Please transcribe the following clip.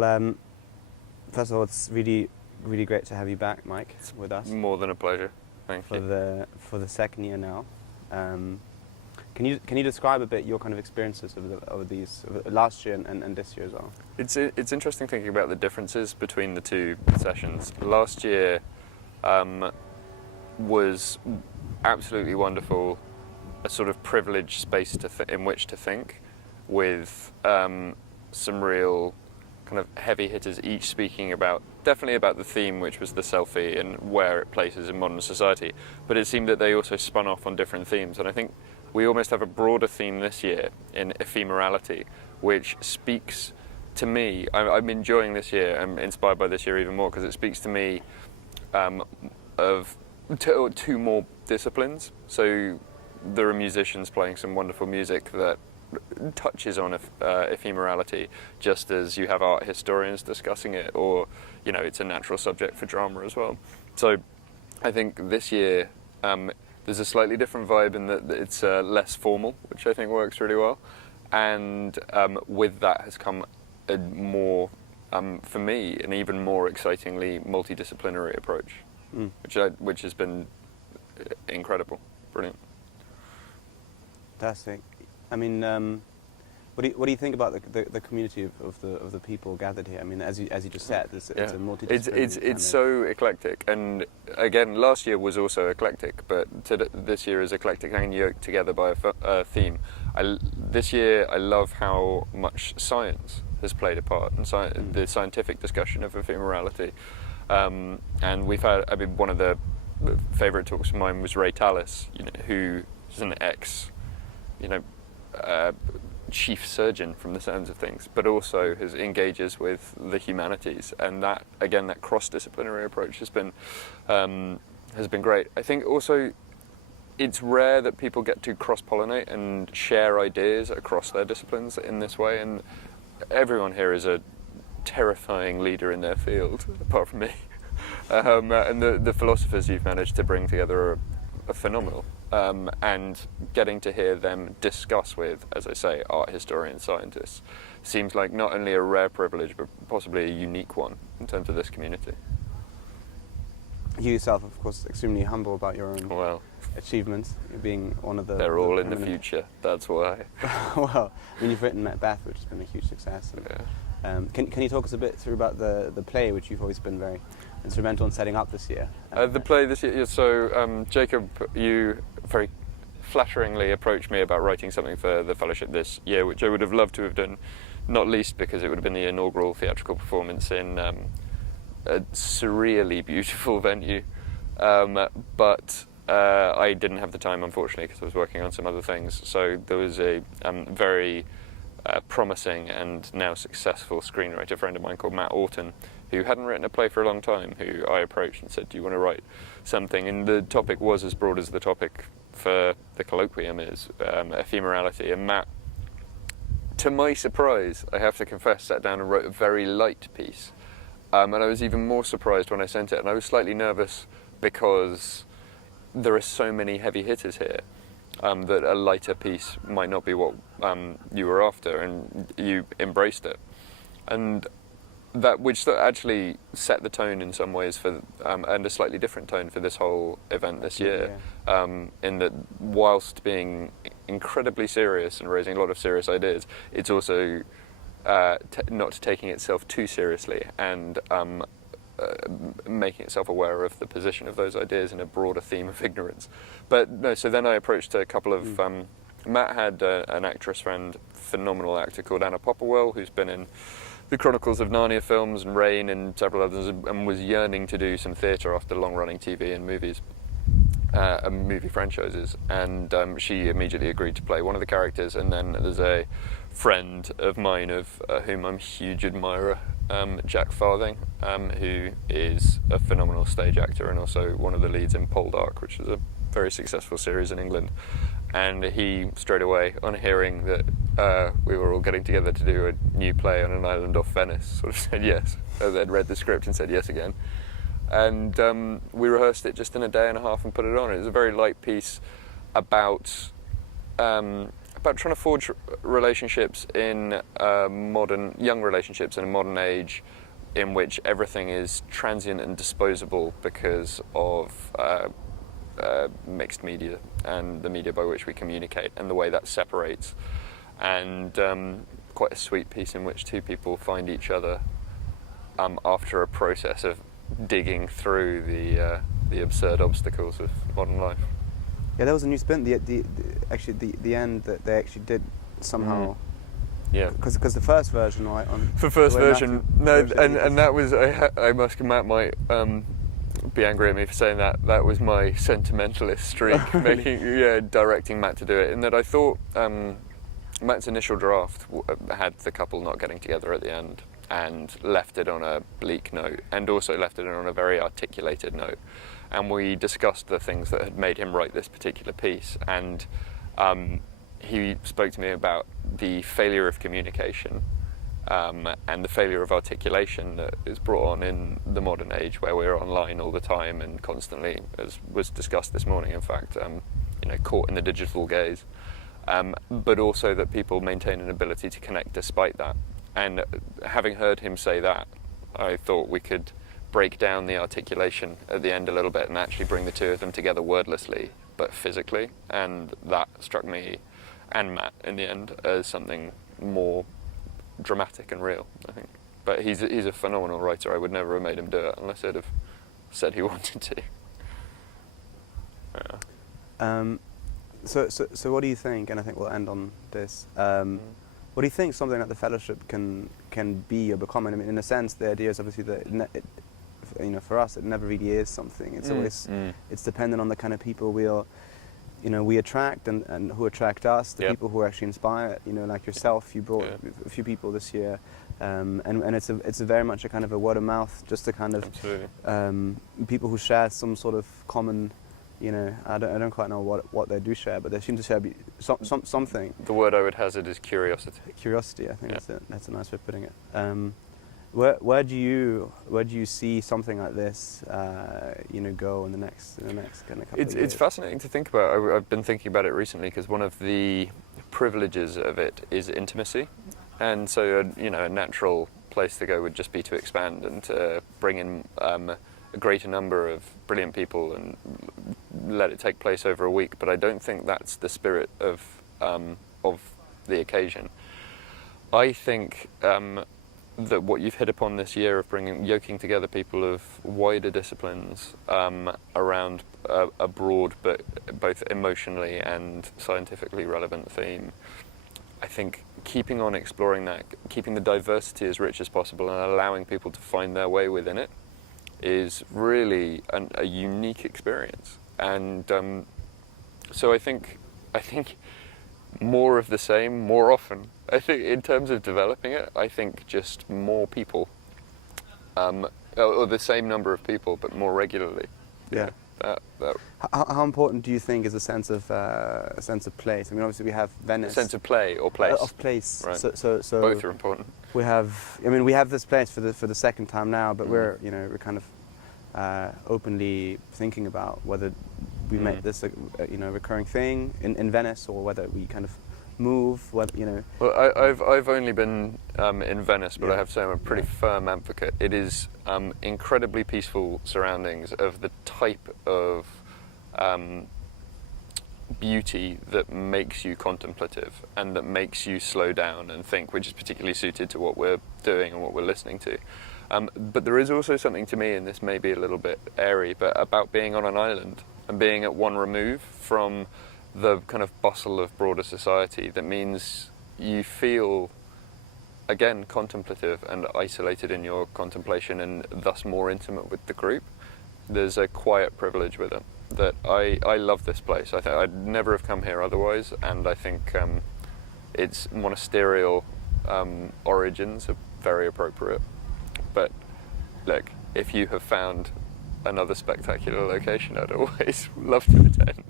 Well, first of all, it's really, really great to have you back, Mike, with us. More than a pleasure. Thank you. For the second year now. Can you describe a bit your kind of experiences of these last year and this year as well? It's interesting thinking about the differences between the two sessions. Last year was absolutely wonderful, a sort of privileged space in which to think, with some real kind of heavy hitters, each speaking definitely about the theme, which was the selfie and where it places in modern society. But it seemed that they also spun off on different themes, and I think we almost have a broader theme this year in ephemerality, which speaks to me. I'm enjoying this year. I'm inspired by this year even more because it speaks to me of two more disciplines. So there are musicians playing some wonderful music that touches on ephemerality, just as you have art historians discussing it, or it's a natural subject for drama as well. So I think this year there's a slightly different vibe in that it's less formal, which I think works really well, and with that has come a more, for me, an even more excitingly multidisciplinary approach, which has been incredible, brilliant. Fantastic. I mean, what do you think about the community of the people gathered here? I mean, as you just said, it's a multidisciplinary. It's so eclectic, and again, last year was also eclectic, but this year is eclectic and yoked together by a theme. This year, I love how much science has played a part, and the scientific discussion of ephemerality. And we've had, one of the favourite talks of mine was Ray Tallis, who is an chief surgeon from the sounds of things, but also engages with the humanities, and that cross-disciplinary approach has been great. I think also it's rare that people get to cross-pollinate and share ideas across their disciplines in this way, and everyone here is a terrifying leader in their field, apart from me. And the philosophers you've managed to bring together are phenomenal. And getting to hear them discuss with, as I say, art historians, scientists, seems like not only a rare privilege, but possibly a unique one in terms of this community. You yourself, of course, extremely humble about your own achievements, being one of the... They're all in the future, that's why. Well, you've written Macbeth, which has been a huge success. And, can you talk us a bit through about the play, which you've always been very instrumental in setting up this year? The play this year, so Jacob, you very flatteringly approached me about writing something for the fellowship this year, which I would have loved to have done, not least because it would have been the inaugural theatrical performance in a surreally beautiful venue, but I didn't have the time, unfortunately, because I was working on some other things. So there was a very promising and now successful screenwriter friend of mine called Matt Orton, who hadn't written a play for a long time, who I approached and said, do you want to write something? And the topic was as broad as the topic for the colloquium is, ephemerality. And Matt, to my surprise, I have to confess, sat down and wrote a very light piece. And I was even more surprised when I sent it, and I was slightly nervous because there are so many heavy hitters here, that a lighter piece might not be what you were after, and you embraced it. And which actually set the tone in some ways for, and a slightly different tone for this whole event this year, in that whilst being incredibly serious and raising a lot of serious ideas, it's also not taking itself too seriously and making itself aware of the position of those ideas in a broader theme of ignorance. But no, so then I approached a couple of... Matt had an actress friend, phenomenal actor called Anna Popplewell, who's been in the Chronicles of Narnia films and Rain and several others, and was yearning to do some theatre after long-running TV and movies, movie franchises, and she immediately agreed to play one of the characters. And then there's a friend of mine of whom I'm a huge admirer, Jack Farthing, who is a phenomenal stage actor and also one of the leads in Poldark, which is a very successful series in England. And he, straight away, on hearing that we were all getting together to do a new play on an island off Venice, sort of said yes. They'd read the script and said yes again. And we rehearsed it just in a day and a half and put it on. It was a very light piece about about trying to forge relationships in young relationships in a modern age, in which everything is transient and disposable because of mixed media and the media by which we communicate and the way that separates. And quite a sweet piece in which two people find each other after a process of digging through the absurd obstacles of modern life. Yeah, there was a new spin. The end that they actually did somehow. Yeah. Because the first version, right? The first version, and that was I must Matt might be angry at me for saying that. That was my sentimentalist streak, directing Matt to do it. In that I thought Matt's initial draft had the couple not getting together at the end, and left it on a bleak note, and also left it on a very articulated note. And we discussed the things that had made him write this particular piece, and he spoke to me about the failure of communication and the failure of articulation that is brought on in the modern age, where we're online all the time and constantly, as was discussed this morning, in fact, caught in the digital gaze. But also that people maintain an ability to connect despite that. And having heard him say that, I thought we could break down the articulation at the end a little bit and actually bring the two of them together wordlessly, but physically. And that struck me and Matt in the end as something more dramatic and real, I think. But he's a phenomenal writer. I would never have made him do it unless I'd have said he wanted to. Yeah. So what do you think? And I think we'll end on this. What do you think something like the fellowship can be or become? I mean, in a sense, the idea is obviously that for us, it never really is something. It's always it's dependent on the kind of people we attract and who attract us. The people who are actually inspired. Like yourself, you brought a few people this year, and it's a very much a kind of a word of mouth, just a kind of people who share some sort of common. I don't quite know what they do share, but they seem to share something. The word I would hazard is curiosity. Curiosity, I think that's a nice way of putting it. Where do you see something like this, go in the next kind of couple of years? It's fascinating to think about. I've been thinking about it recently because one of the privileges of it is intimacy, and so a natural place to go would just be to expand and to bring in a greater number of brilliant people and let it take place over a week. But I don't think that's the spirit of the occasion. I think that what you've hit upon this year of yoking together people of wider disciplines around a broad but both emotionally and scientifically relevant theme, I think keeping on exploring that, keeping the diversity as rich as possible and allowing people to find their way within it is really a unique experience. And so I think more of the same, more often. I think in terms of developing it, I think just more people, or the same number of people, but more regularly. Yeah. How important do you think is a sense of place? I mean, obviously we have Venice. A sense of play or place. Of place. Right. So both are important. We have this place for the second time now, but we're kind of openly thinking about whether we make this a recurring thing in Venice, or whether we kind of move. Well, I've only been in Venice, but I have to say I'm a pretty firm advocate. It is incredibly peaceful surroundings of the type of beauty that makes you contemplative and that makes you slow down and think, which is particularly suited to what we're doing and what we're listening to. But there is also something to me, and this may be a little bit airy, but about being on an island and being at one remove from the kind of bustle of broader society that means you feel, again, contemplative and isolated in your contemplation and thus more intimate with the group. There's a quiet privilege with it that I love this place. I think I'd never have come here otherwise, and I think its monasterial origins are very appropriate. But look, if you have found another spectacular location, I'd always love to attend.